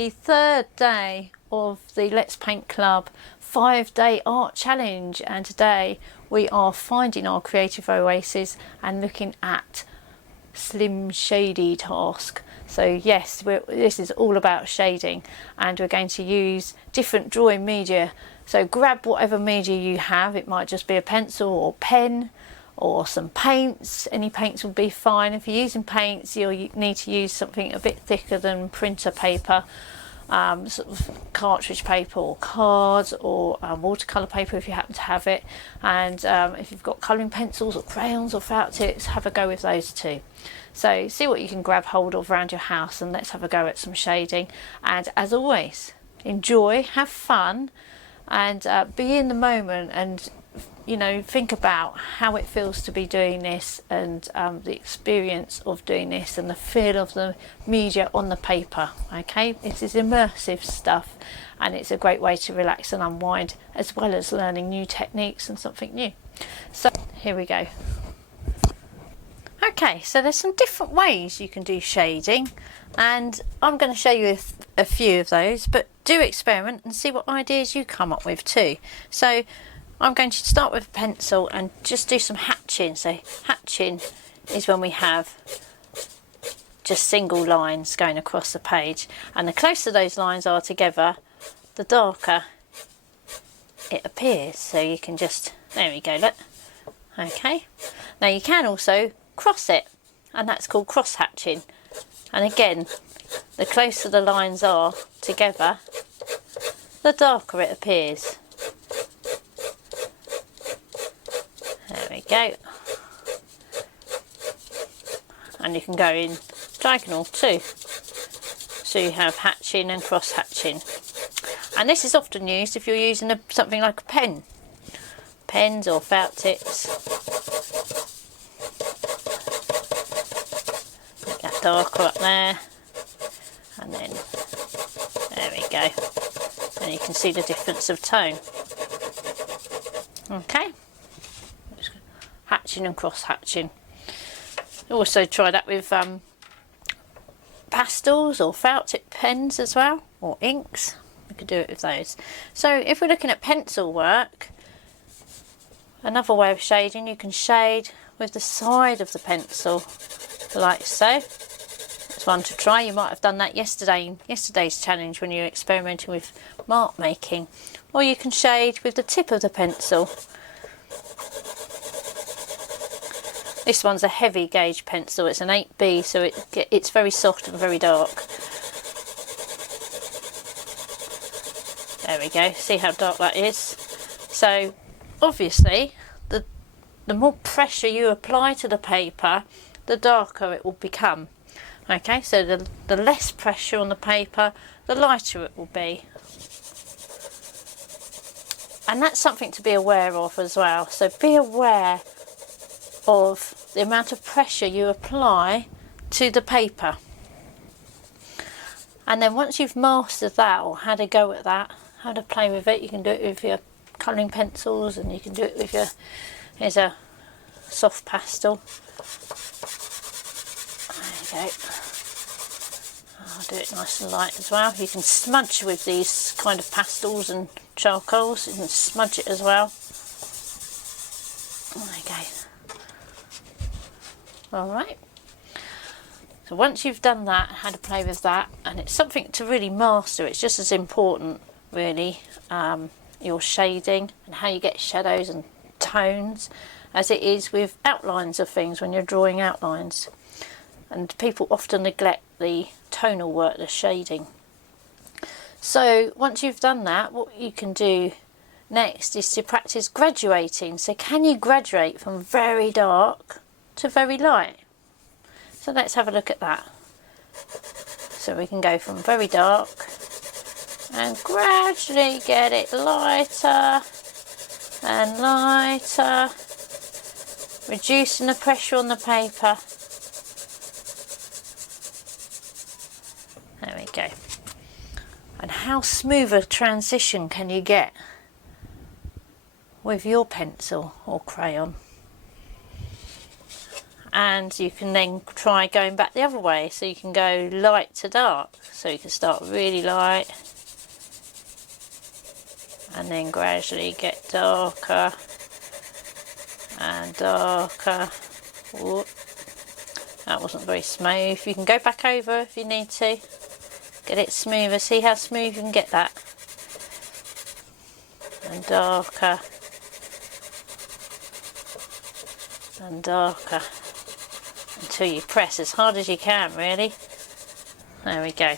the third day of the Let's Paint Club 5-day art challenge, and today we are finding our creative oasis and looking at Slim Shady task. So yes, this is all about shading, and we're going to use different drawing media. So grab whatever media you have. It might just be a pencil or pen or some paints. Any paints will be fine. If you're using paints, you'll need to use something a bit thicker than printer paper, sort of cartridge paper or cards, or watercolour paper if you happen to have it. And if you've got colouring pencils or crayons or felt tips, have a go with those too. So see what you can grab hold of around your house, and let's have a go at some shading. And as always, enjoy, have fun, and be in the moment, and you know, think about how it feels to be doing this, and the experience of doing this, and the feel of the media on the paper. Okay, this is immersive stuff, and it's a great way to relax and unwind, as well as learning new techniques and something new. So here we go. Okay, so there's some different ways you can do shading, and I'm going to show you a few of those, but do experiment and see what ideas you come up with too. So I'm going to start with a pencil and just do some hatching. So hatching is when we have just single lines going across the page, and the closer those lines are together, the darker it appears. So you can just, there we go, look. Okay, now you can also cross it, and that's called cross hatching. And again, the closer the lines are together, the darker it appears. There we go. And you can go in diagonal too. So you have hatching and cross hatching. And this is often used if you're using something like a pen. Pens or felt tips. Make that darker up there. And then, there we go. And you can see the difference of tone. Okay. Hatching and cross hatching. Also try that with pastels or felt tip pens as well, or inks. We could do it with those. So if we're looking at pencil work, another way of shading, you can shade with the side of the pencil, like so. It's one to try. You might have done that yesterday in yesterday's challenge when you were experimenting with mark making. Or you can shade with the tip of the pencil. This one's a heavy gauge pencil. It's an 8B, so it's very soft and very dark. There we go. See how dark that is? So obviously the more pressure you apply to the paper, the darker it will become. Okay, so the less pressure on the paper, the lighter it will be. And that's something to be aware of as well. So be aware of the amount of pressure you apply to the paper. And then once you've mastered that, or had a go at that, how to play with it, you can do it with your colouring pencils, and you can do it with your, here's a soft pastel. There you go. I'll do it nice and light as well. You can smudge with these kind of pastels and charcoals. You can smudge it as well. There you go. Alright. So once you've done that, how to play with that, and it's something to really master. It's just as important, really, your shading and how you get shadows and tones, as it is with outlines of things when you're drawing outlines. And people often neglect the tonal work, the shading. So once you've done that, what you can do next is to practice graduating. So can you graduate from very dark to very light? So let's have a look at that. So we can go from very dark and gradually get it lighter and lighter, reducing the pressure on the paper. There we go. And how smooth a transition can you get with your pencil or crayon? and you can then try going back the other way, so you can go light to dark. So you can start really light and then gradually get darker and darker. Whoop. That wasn't very smooth. You can go back over if you need to get it smoother. See how smooth you can get that, and darker and darker until you press as hard as you can, really. There we go.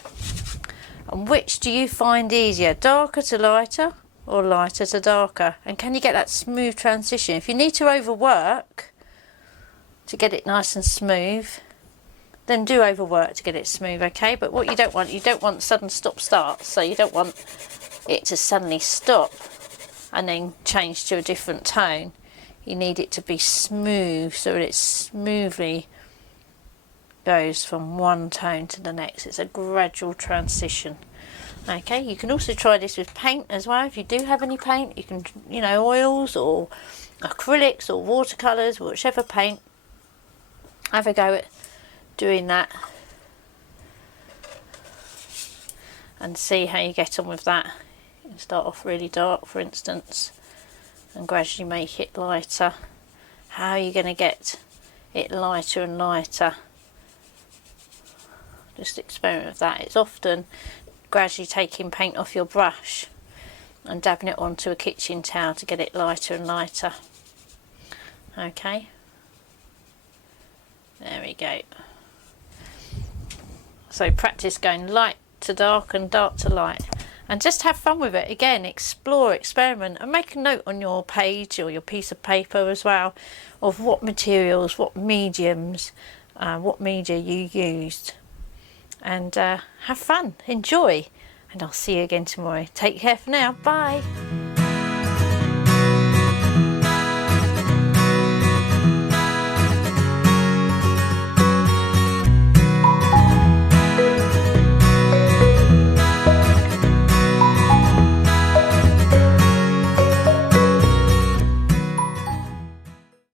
And which do you find easier, darker to lighter or lighter to darker? And can you get that smooth transition? If you need to overwork to get it nice and smooth, then do overwork to get it smooth, okay? But what you don't want sudden stop starts. So you don't want it to suddenly stop and then change to a different tone. You need it to be smooth, so that it smoothly goes from one tone to the next. It's a gradual transition. Okay, you can also try this with paint as well. If you do have any paint, you can, oils or acrylics or watercolours, whichever paint. Have a go at doing that and see how you get on with that. You can start off really dark, for instance, and gradually make it lighter. How are you going to get it lighter and lighter? Just experiment with that. It's often gradually taking paint off your brush and dabbing it onto a kitchen towel to get it lighter and lighter. Okay, there we go. So practice going light to dark and dark to light, and just have fun with it. Again, explore, experiment, and make a note on your page or your piece of paper as well of what materials, what mediums, what media you used. And have fun, enjoy, and I'll see you again tomorrow. Take care for now. Bye.